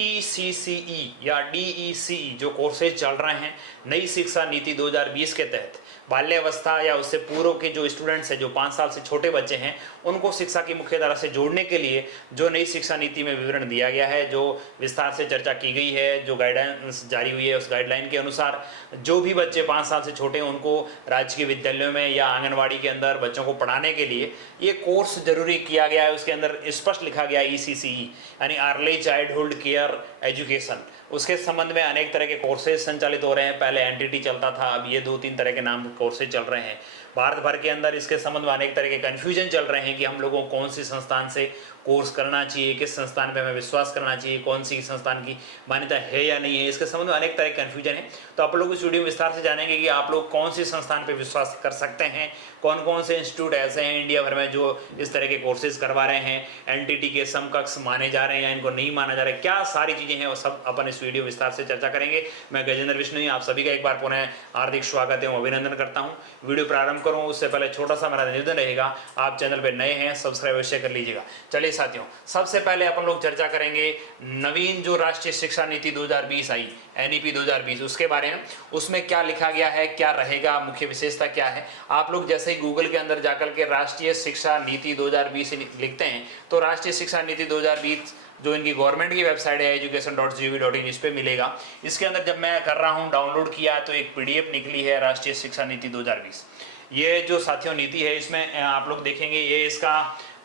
ECCE या DECE जो courses चल रहे हैं नई शिक्षा नीति 2020 के तहत बाल्यावस्था या उससे पूर्व के जो स्टूडेंट्स हैं, जो 5 साल से छोटे बच्चे हैं, उनको शिक्षा की मुख्य धारा से जोड़ने के लिए जो नई शिक्षा नीति में विवरण दिया गया है, जो विस्तार से चर्चा की गई है, जो गाइडलाइंस जारी हुई है, उस गाइडलाइन के अनुसार जो भी बच्चे 5 साल से छोटे हैं उनको राज्य के विद्यालयों में या आंगनवाड़ी के अंदर बच्चों को पढ़ाने के लिए ये कोर्स जरूरी किया गया है। उसके अंदर स्पष्ट लिखा गया ECCE यानी अर्ली चाइल्डहुड केयर एजुकेशन। उसके संबंध में अनेक तरह के कोर्सेज संचालित हो रहे हैं। पहले NTT चलता था, अब ये 2-3 तरह के नाम कोर्सेज चल रहे हैं। भारत भर के अंदर इसके संबंध में अनेक तरह के कन्फ्यूजन चल रहे हैं कि हम लोगों को कौन सी संस्थान से कोर्स करना चाहिए, किस संस्थान पे हमें विश्वास करना चाहिए, कौन सी संस्थान की मान्यता है या नहीं है। इसके संबंध में अनेक तरह के कन्फ्यूजन है। तो आप लोग इस वीडियो में विस्तार से जानेंगे कि आप लोग कौन सी संस्थान पे विश्वास कर सकते हैं, कौन कौन से इंस्टीट्यूट ऐसे हैं इंडिया भर में जो इस तरह के कोर्सेज करवा रहे हैं, NTT के समकक्ष माने जा रहे हैं या इनको नहीं माना जा रहा है, क्या सारी चीज़ें हैं वो सब अपन इस वीडियो विस्तार से चर्चा करेंगे। मैं गजेंद्र विश्नोई आप सभी का एक बार पुनः हार्दिक स्वागत एवं अभिनंदन करता हूँ। वीडियो प्रारंभ करूँ उससे पहले छोटा सा मेरा निवेदन रहेगा, आप चैनल पर नए हैं सब्सक्राइब अवश्य कर लीजिएगा। चलिए साथियों, सबसे पहले अपन लोग चर्चा करेंगे नवीन जो राष्ट्रीय शिक्षा नीति 2020 आई, NEP 2020, उसके बारे में। उसमें क्या लिखा गया है, क्या रहेगा, मुख्य विशेषता क्या है। आप लोग जैसे ही गूगल के अंदर जाकर के राष्ट्रीय शिक्षा नीति 2020 लिखते हैं तो राष्ट्रीय शिक्षा नीति 2020 जो इनकी गवर्नमेंट की वेबसाइट है education.gov.in, इस पे मिलेगा। इसके अंदर जब मैं कर रहा हूँ डाउनलोड किया तो एक PDF निकली है राष्ट्रीय शिक्षा नीति 2020। ये जो साथियों नीति है इसमें आप लोग देखेंगे, ये इसका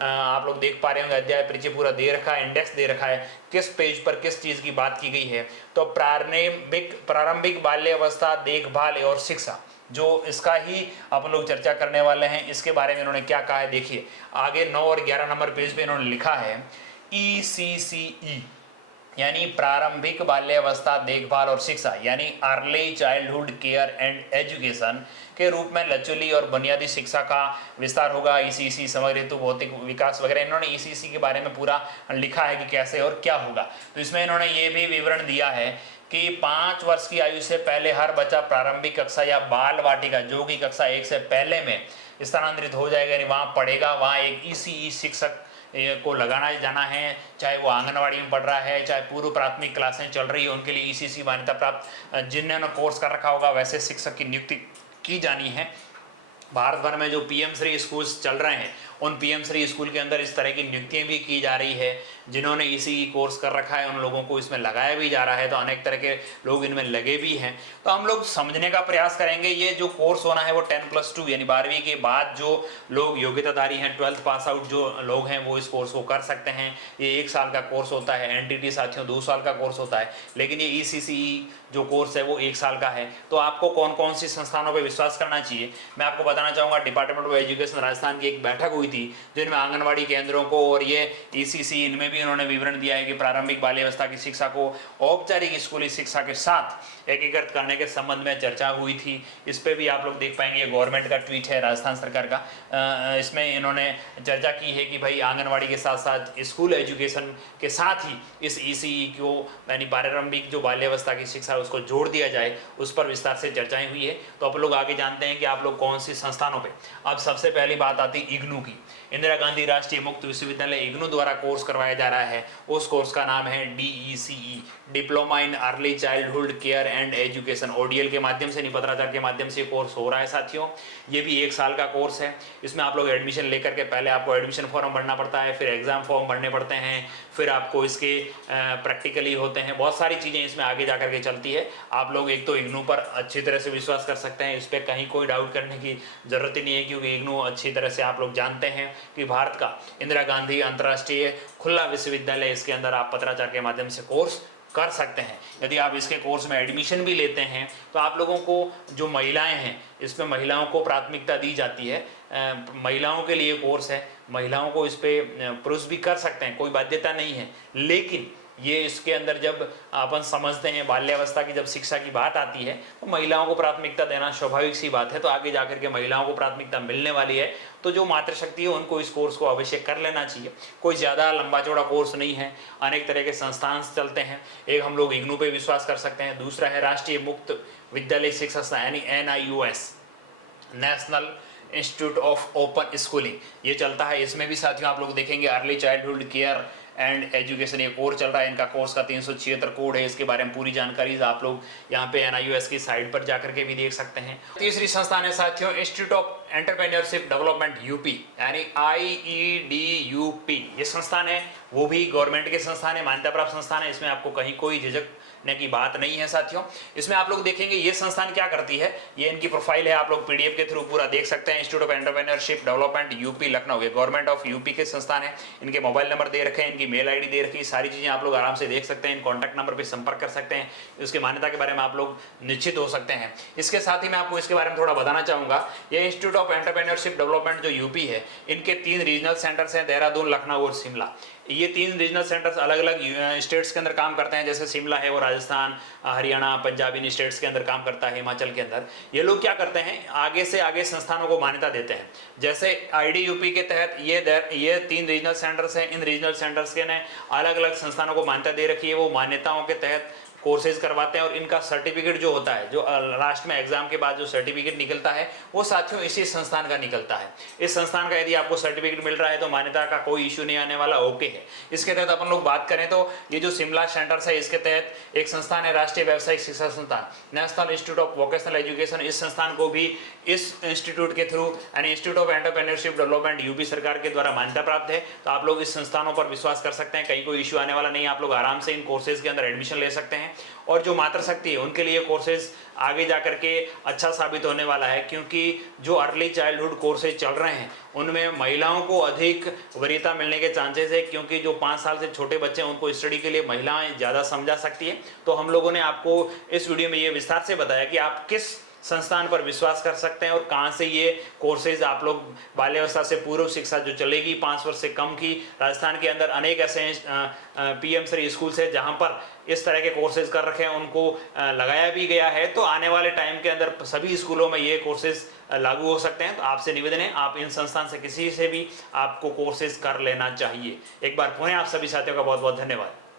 आप लोग देख पा रहे होंगे, अध्याय परिचय पूरा दे रखा है, इंडेक्स दे रखा है, किस पेज पर किस चीज़ की बात की गई है। तो प्रारंभिक बाल्यावस्था देखभाल और शिक्षा, जो इसका ही अपन लोग चर्चा करने वाले हैं, इसके बारे में इन्होंने क्या कहा है देखिए। आगे 9 और 11 नंबर पेज पे इन्होंने लिखा है ECCE यानी प्रारंभिक बाल्यावस्था देखभाल और शिक्षा यानी early childhood care and education के रूप में लचीली और बुनियादी शिक्षा का विस्तार होगा। ECC समग्र हेतु भौतिक विकास वगैरह, इन्होंने ECC के बारे में पूरा लिखा है कि कैसे और क्या होगा। तो इसमें इन्होंने ये भी विवरण दिया है कि 5 वर्ष की आयु से पहले हर बच्चा प्रारंभिक कक्षा या बाल वाटिका जो कि कक्षा 1 से पहले में स्थानांतरित हो जाएगा, यानी वहाँ पढ़ेगा, वहाँ एक ECE शिक्षक को लगाना जाना है, चाहे वो आंगनवाड़ी में पढ़ रहा है, चाहे पूर्व प्राथमिक क्लासें चल रही है, उनके लिए ECC मान्यता प्राप्त जिन्होंने कोर्स कर रखा होगा वैसे शिक्षक की नियुक्ति की जानी है। भारत भर में जो PM श्री स्कूल्स चल रहे हैं उन PM श्री स्कूल के अंदर इस तरह की नियुक्तियां भी की जा रही है। जिन्होंने ECE कोर्स कर रखा है उन लोगों को इसमें लगाया भी जा रहा है, तो अनेक तरह के लोग इनमें लगे भी हैं। तो हम लोग समझने का प्रयास करेंगे। ये जो कोर्स होना है वो 10+2 यानी 12वीं के बाद जो लोग योग्यताधारी हैं, 12th पास आउट जो लोग हैं वो इस कोर्स को कर सकते हैं। ये 1 साल का कोर्स होता है। NTT साथियों 2 साल का कोर्स होता है, लेकिन ये ECCE जो कोर्स है वो 1 साल का है। तो आपको कौन कौन सी संस्थानों पर विश्वास करना चाहिए मैं आपको बताना चाहूँगा। डिपार्टमेंट ऑफ एजुकेशन राजस्थान की एक बैठक हुई थी जिनमें आंगनवाड़ी केंद्रों को और ये ECC इनमें भी उन्होंने विवरण दिया है कि प्रारंभिक बाल्यावस्था की शिक्षा को औपचारिक स्कूली शिक्षा के साथ एकीकृत करने के संबंध में चर्चा हुई थी। इस पे भी आप लोग देख पाएंगे, ये गवर्नमेंट का ट्वीट है राजस्थान सरकार का। इसमें इन्होंने चर्चा की है कि भाई आंगनवाड़ी के साथ साथ स्कूल एजुकेशन के साथ ही इस ECE को यानी प्रारंभिक जो बाल्यावस्था की शिक्षा उसको जोड़ दिया जाए, उस पर विस्तार से चर्चाएं हुई है। तो आप लोग आगे जानते हैं कि आप लोग कौन सी संस्थानों पे। अब सबसे पहली बात आती है IGNOU की, इंदिरा गांधी राष्ट्रीय मुक्त विश्वविद्यालय IGNOU द्वारा कोर्स करवाया जा रहा है। उस कोर्स का नाम है DECE, diploma in early childhood care and education. ODL के माध्यम से, निपत्राचार के माध्यम से कोर्स हो रहा है साथियों। ये भी 1 साल का कोर्स है। इसमें आप लोग एडमिशन लेकर के पहले आपको एडमिशन फॉर्म भरना पड़ता है, फिर एग्जाम फॉर्म भरने पड़ते हैं, फिर आपको इसके प्रैक्टिकली होते हैं, बहुत सारी चीज़ें इसमें आगे जा करके चलती है। आप लोग एक तो IGNOU पर अच्छी तरह से विश्वास कर सकते हैं, इस पर कहीं कोई डाउट करने की ज़रूरत ही नहीं है, क्योंकि IGNOU अच्छी तरह से आप लोग जानते हैं कि भारत का इंदिरा गांधी अंतर्राष्ट्रीय खुला विश्वविद्यालय, इसके अंदर आप पत्राचार के माध्यम से कोर्स कर सकते हैं। यदि आप इसके कोर्स में एडमिशन भी लेते हैं तो आप लोगों को जो महिलाएं हैं इसमें महिलाओं को प्राथमिकता दी जाती है। महिलाओं के लिए कोर्स है, महिलाओं को इस पर पुरुष भी कर सकते हैं, कोई बाध्यता नहीं है। लेकिन ये इसके अंदर जब अपन समझते हैं बाल्यावस्था की जब शिक्षा की बात आती है तो महिलाओं को प्राथमिकता देना स्वाभाविक सी बात है। तो आगे जाकर के महिलाओं को प्राथमिकता मिलने वाली है, तो जो मातृशक्ति है उनको इस कोर्स को अवश्य कर लेना चाहिए। कोई ज़्यादा लंबा चौड़ा कोर्स नहीं है, अनेक तरह के संस्थान चलते हैं। एक हम लोग IGNOU पे विश्वास कर सकते हैं, दूसरा है राष्ट्रीय मुक्त विद्यालय शिक्षा संस्थान यानी NIOS, national institute of open schooling, ये चलता है। इसमें भी साथियों आप लोग देखेंगे early childhood care and education ये कोर्स चल रहा है। इनका कोर्स का 376 कोड है। इसके बारे में पूरी जानकारी आप लोग यहाँ पे NIOS की साइट पर जाकर के भी देख सकते हैं। तीसरी संस्थान है साथियों institute of entrepreneurship development UP यानी IEDUP। ये संस्थान है वो भी गवर्नमेंट के संस्थान है, मान्यता प्राप्त संस्थान है। इसमें आपको कहीं कोई झिझकने की बात नहीं है साथियों। इसमें आप लोग देखेंगे ये संस्थान क्या करती है, ये इनकी प्रोफाइल है, आप लोग PDF के थ्रू पूरा देख सकते हैं। Institute of entrepreneurship development UP Lucknow, ये गवर्नमेंट ऑफ यूपी के संस्थान है। इनके मोबाइल नंबर दे रखे हैं, इनकी मेल ID दे रखी है, सारी चीजें आप लोग आराम से देख सकते हैं। इन कॉन्टैक्ट नंबर पर संपर्क कर सकते हैं, उसकी मान्यता के बारे में आप लोग निश्चित हो सकते हैं। इसके साथ ही मैं आपको इसके बारे में थोड़ा बताना चाहूंगा। ये इंस्टीट्यूट ऑफ एंटरप्रेन्योरशिप डेवलपमेंट जो यूपी है, इनके 3 रीजनल सेंटर्स हैं, देहरादून, लखनऊ और शिमला। ये 3 रीजनल सेंटर्स अलग अलग स्टेट्स के अंदर काम करते हैं। जैसे शिमला है वो राजस्थान, हरियाणा, पंजाब इन स्टेट्स के अंदर काम करता है, हिमाचल के अंदर। ये लोग क्या करते हैं, आगे से आगे संस्थानों को मान्यता देते हैं। जैसे IDUP के तहत ये 3 रीजनल सेंटर्स हैं। इन रीजनल सेंटर्स के ने अलग अलग संस्थानों को मान्यता दे रखी है। वो मान्यताओं के तहत कोर्सेज करवाते हैं और इनका सर्टिफिकेट जो होता है, जो लास्ट में एग्जाम के बाद जो सर्टिफिकेट निकलता है, वो साथियों इसी संस्थान का निकलता है। इस संस्थान का यदि आपको सर्टिफिकेट मिल रहा है तो मान्यता का कोई इश्यू नहीं आने वाला, ओके है। इसके तहत अपन लोग बात करें तो ये जो शिमला सेंटर्स है, इसके तहत एक संस्थान है राष्ट्रीय व्यावसायिक शिक्षा संस्थान, national institute of vocational education. इस संस्थान को भी इस इंस्टीट्यूट के थ्रू यानी institute of entrepreneurship development UP सरकार के द्वारा मान्यता प्राप्त है। तो आप लोग इस संस्थानों पर विश्वास कर सकते हैं, कहीं कोई इश्यू आने वाला नहीं। आप लोग आराम से इन कोर्सेज के अंदर एडमिशन ले सकते हैं। और जो मातृशक्ति है उनके लिए कोर्सेज आगे जाकर के अच्छा साबित होने वाला है, क्योंकि जो अर्ली चाइल्डहुड कोर्सेज चल रहे हैं उनमें महिलाओं को अधिक वरीयता मिलने के चांसेस है, क्योंकि जो 5 साल से छोटे बच्चे हैं उनको स्टडी के लिए महिलाएं ज़्यादा समझा सकती है। तो हम लोगों ने आपको इस वीडियो में ये विस्तार से बताया कि आप किस संस्थान पर विश्वास कर सकते हैं और कहां से ये कोर्सेज आप लोग बाल्यावस्था से पूर्व शिक्षा जो चलेगी 5 वर्ष से कम की, राजस्थान के अंदर अनेक ऐसे PM श्री स्कूल्स है जहां पर इस तरह के कोर्सेज कर रखे हैं, उनको लगाया भी गया है। तो आने वाले टाइम के अंदर सभी स्कूलों में ये कोर्सेज लागू हो सकते हैं। तो आपसे निवेदन है, आप इन संस्थान से किसी से भी आपको कोर्सेज कर लेना चाहिए। एक बार पुनः आप सभी साथियों का बहुत बहुत धन्यवाद।